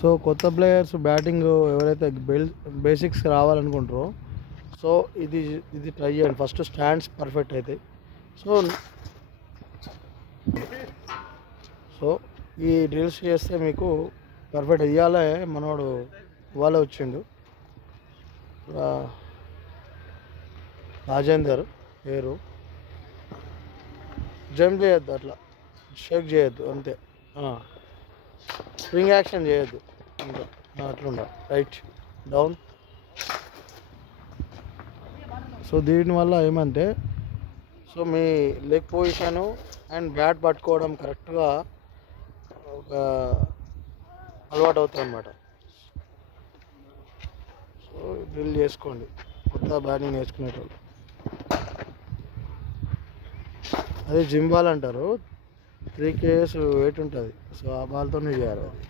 So కొత్త players batting ఎవరైతే basics రావాలనుకుంటారో so ఇది ఇది ట్రై చేయండి. ఫస్ట్ స్టాండ్స్ పర్ఫెక్ట్ అవుతాయి. సో సో ఈ డ్రిల్స్ చేస్తే మీకు పర్ఫెక్ట్. ఇవ్వాలే మనోడు ఇవాళ వచ్చిండు రాజేందర్ పేరు. జంప్ చేయొద్దు, అట్లా షేక్ చేయొద్దు అంతే. స్ప్రింగ్ యాక్షన్ చేయొద్దు అంతే. అట్లుండ రైట్ డౌన్. సో దీనివల్ల ఏమంటే so me leg position and bat పట్టుకోవడం కరెక్ట్గా ఒక అలవాటు అవుతుంది అన్నమాట. సో డ్రిల్ చేసుకోండి కొత్త బ్యాటింగ్ నేర్చుకునేటోళ్ళు. అదే జిమ్ బాల్ అంటారు, 3 kgs వెయిట్ ఉంటుంది. సో ఆ బాల్తోనే చేయాలి అది.